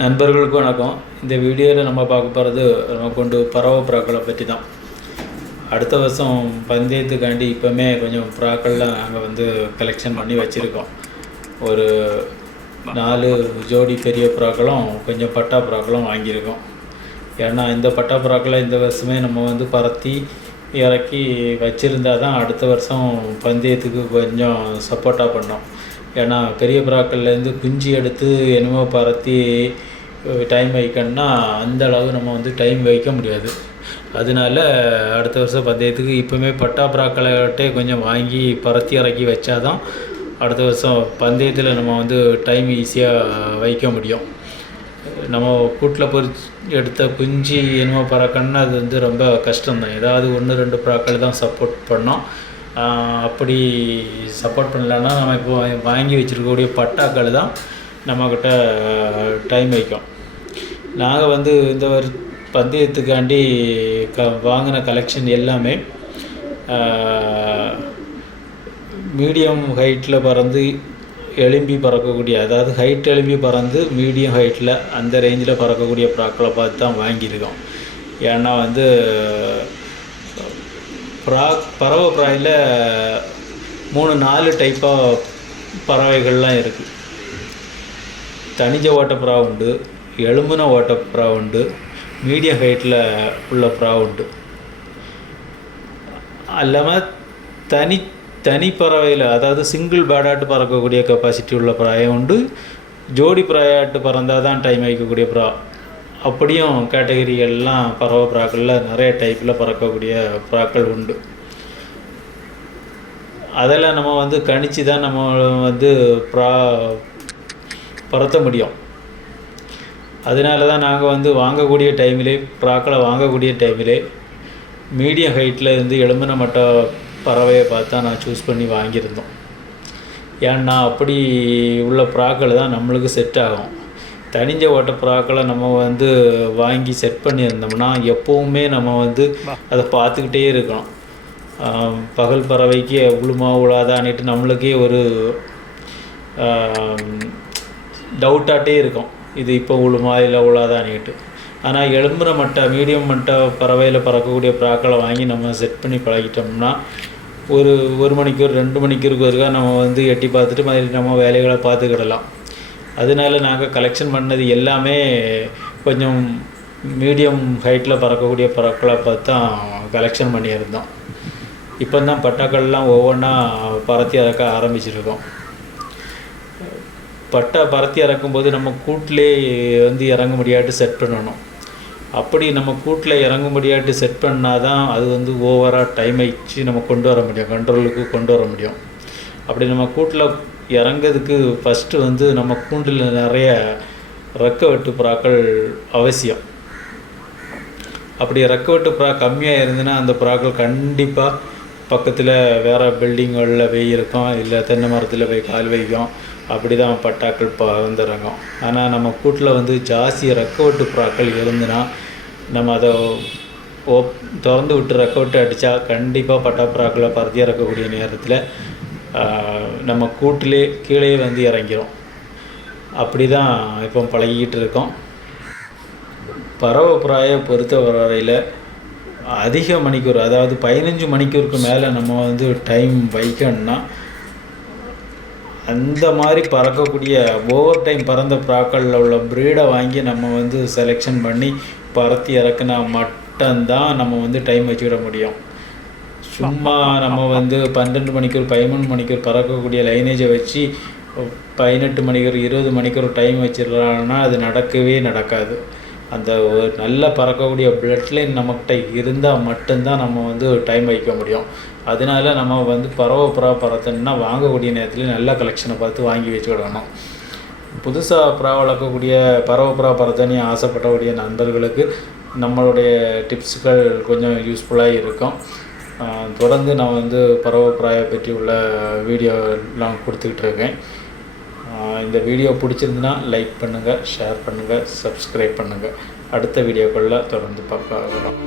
நண்பர்களுக்கு வணக்கம். இந்த வீடியோவில் நம்ம பார்க்க போகிறது நம்ம கொண்டு பறவை புறாக்களை பற்றி தான் அடுத்த வருஷம் பந்தயத்துக்காண்டி இப்போமே கொஞ்சம் புறாக்கள்லாம் நாங்கள் வந்து கலெக்ஷன் பண்ணி வச்சுருக்கோம். ஒரு நாலு ஜோடி பெரிய புறாக்களும் கொஞ்சம் பட்டா புறாக்களும் வாங்கியிருக்கோம். ஏன்னா இந்த பட்டா புறாக்களை இந்த வருஷமே நம்ம வந்து பறத்தி இறக்கி வச்சுருந்தா தான் அடுத்த வருஷம் பந்தயத்துக்கு கொஞ்சம் சப்போர்ட்டாக பண்ணோம். ஏன்னா பெரிய புறாக்கள்லேருந்து குஞ்சு எடுத்து என்னமோ பறத்தி டைம் வைக்கணும்னா அந்த அளவு நம்ம வந்து டைம் வைக்க முடியாது. அதனால அடுத்த வருஷம் பந்தயத்துக்கு இப்போவுமே பட்டா புறாக்களைட்டே கொஞ்சம் வாங்கி பறத்தி இறக்கி வச்சாதான் அடுத்த வருஷம் பந்தயத்தில் நம்ம வந்து டைம் ஈஸியாக வைக்க முடியும். நம்ம கூட்டில் பொறிச்சு எடுத்த குஞ்சு என்னமோ பறக்கணும்னா அது வந்து ரொம்ப கஷ்டம்தான். ஏதாவது ஒன்று ரெண்டு புறாக்கள் தான் சப்போர்ட் பண்ணோம். அப்படி சப்போர்ட் பண்ணலன்னா நம்ம இப்போ வாங்கி வச்சுருக்கக்கூடிய பட்டாக்கள் தான் நம்மக்கிட்ட டைம் வைக்கும். நாங்கள் வந்து இந்த ஒரு பந்தயத்துக்காண்டி க வாங்கின கலெக்ஷன் எல்லாமே மீடியம் ஹைட்டில் பறந்து எலும்பி பறக்கக்கூடிய அதாவது ஹைட் எலும்பி பறந்து மீடியம் ஹைட்டில் அந்த ரேஞ்சில் பறக்கக்கூடிய ப்ராக்களை பார்த்து தான் வாங்கியிருக்கோம். ஏன்னா வந்து ப்ரா பறவை பிராயில் மூணு நாலு டைப்பாக பறவைகள்லாம் இருக்குது தனிஜ ஓட்டப்புறா உண்டு எலும்புன ஓட்டப்புறா உண்டு மீடியம் ஹைட்டில் உள்ள புறா உண்டு. அல்லாமல் தனி தனி பறவையில் அதாவது சிங்கிள் பேடாட்டு பறக்கக்கூடிய கெப்பாசிட்டி உள்ள பிராயம் உண்டு ஜோடி பிராயாட்டு பறந்தால் தான் டைம் வைக்கக்கூடிய ப்ரா அப்படியும் கேட்டகரிகள்லாம் பறவை புறாக்களில் நிறைய டைப்பில் பறக்கக்கூடிய புறாக்கள் உண்டு. அதெல்லாம் நம்ம வந்து கணிச்சு தான் நம்ம வந்து ப்ரா பறத்த முடியும். அதனால தான் நாங்கள் வந்து வாங்கக்கூடிய டைமிலே ப்ராக்களை வாங்கக்கூடிய டைமிலே மீடியம் ஹைட்டில் இருந்து எலும்பின மட்ட பறவையை பார்த்தா நான் சூஸ் பண்ணி வாங்கியிருந்தோம். ஏன்னா அப்படி உள்ள ப்ராக்கள் தான் நம்மளுக்கு செட் ஆகும். தனிஞ்ச ஓட்ட ப்ராக்களை நம்ம வந்து வாங்கி செட் பண்ணியிருந்தோம்னா எப்போவுமே நம்ம வந்து அதை பார்த்துக்கிட்டே இருக்கணும். பகல் பறவைக்கு உழுமா உழாதான்னுட்டு நம்மளுக்கே ஒரு டவுட்டாட்டே இருக்கும். இது இப்போ உழுமா இல்லை உழாதான்னுட்டு. ஆனால் எலும்புற மட்டை மீடியம் மட்டை பறவையில் பறக்கக்கூடிய ப்ராக்களை வாங்கி நம்ம செட் பண்ணி பழகிட்டோம்னா ஒரு ஒரு மணிக்கூர் ரெண்டு மணிக்கூருக்கு ஒருக்கா நம்ம வந்து எட்டி பார்த்துட்டு மாதிரி நம்ம வேலைகளை பார்த்துக்கிடலாம். அதனால நாங்கள் கலெக்ஷன் பண்ணது எல்லாமே கொஞ்சம் மீடியம் ஹைட்டில் பறக்கக்கூடிய பறக்களை பார்த்து தான் கலெக்ஷன் பண்ணியிருந்தோம். இப்போ தான் பட்டாக்கள்லாம் ஒவ்வொன்றா பறத்தி இறக்க ஆரம்பிச்சிருக்கோம். பட்டா பறத்தி இறக்கும்போது நம்ம கூட்டிலே வந்து இறங்க முடியாட்டு செட் பண்ணணும். அப்படி நம்ம கூட்டில் இறங்க முடியாட்டு செட் பண்ணால் தான் அது வந்து ஓவராக டைம் ஆயிடுச்சு. நம்ம கொண்டு வர முடியும். கண்ட்ரோலுக்கு கொண்டு வர முடியும். அப்படி நம்ம கூட்டில் இறங்கிறதுக்கு ஃபஸ்ட்டு வந்து நம்ம கூண்டில் நிறைய ரெக்க வெட்டு புறாக்கள் அவசியம். அப்படி ரெக்க வெட்டு புறா கம்மியாக இருந்ததுன்னா அந்த புறாக்கள் கண்டிப்பாக பக்கத்தில் வேறு பில்டிங்களில் போய் இருக்கும். இல்லை தென்னை மரத்தில் போய் கால் வைக்கும். அப்படி தான் பட்டாக்கள் ப வந்துடுறோம் ஆனால் நம்ம கூட்டில் வந்து ஜாஸ்தி ரெக்க வெட்டு புறாக்கள் இருந்துன்னா நம்ம அதை ஓப் திறந்து விட்டு ரெக்க அடித்தா கண்டிப்பாக பட்டா புறாக்களை பறத்தி இறக்கக்கூடிய நேரத்தில் நம்ம கூட்டிலே கீழே வந்து இறங்கிரும் அப்படி தான் இப்போ பழகிக்கிட்டு இருக்கோம். பறவை புறாயை பொறுத்த வரையில் அதிக மணிக்கூர் அதாவது பதினஞ்சு மணிக்கூருக்கு மேலே நம்ம வந்து டைம் வைக்கணும்னா அந்த மாதிரி பறக்கக்கூடிய ஓவர் டைம் பறந்த புறாக்களில் உள்ள ப்ரீடை வாங்கி நம்ம வந்து செலெக்ஷன் பண்ணி பறத்தி இறக்குனா மட்டும்தான் நம்ம வந்து டைம் வச்சுக்கிட முடியும். சும்மா நம்ம வந்து பன்னெண்டு மணிக்கூர் பதிமூணு மணிக்கூர் பறக்கக்கூடிய லைனேஜை வச்சு பதினெட்டு மணிக்கூர் இருபது மணிக்கூர் டைம் வச்சிடலான்னா அது நடக்கவே நடக்காது. அந்த ஒரு நல்ல பறக்கக்கூடிய பிளட் லைன் நம்மக்கிட்ட இருந்தால் மட்டும்தான் நம்ம வந்து டைம் வைக்க முடியும். அதனால நம்ம வந்து பறவை புறா பறத்தணும்னா வாங்கக்கூடிய நேரத்தில் நல்ல கலெக்ஷனை பார்த்து வாங்கி வச்சுக்கிடணும். புதுசாக புறா வளர்க்கக்கூடிய பறவை புறா பறத்தனி ஆசைப்படக்கூடிய நண்பர்களுக்கு நம்மளுடைய டிப்ஸுகள் கொஞ்சம் யூஸ்ஃபுல்லாக இருக்கும். தொடர்ந்து நான் வந்து பறவை பற்றி உள்ள வீடியோலாம் கொடுத்துக்கிட்டு இருக்கேன். இந்த வீடியோ பிடிச்சிருந்துன்னா லைக் பண்ணுங்கள் ஷேர் பண்ணுங்கள் சப்ஸ்கிரைப் பண்ணுங்கள் அடுத்த வீடியோக்களில் தொடர்ந்து பார்க்கலாம்.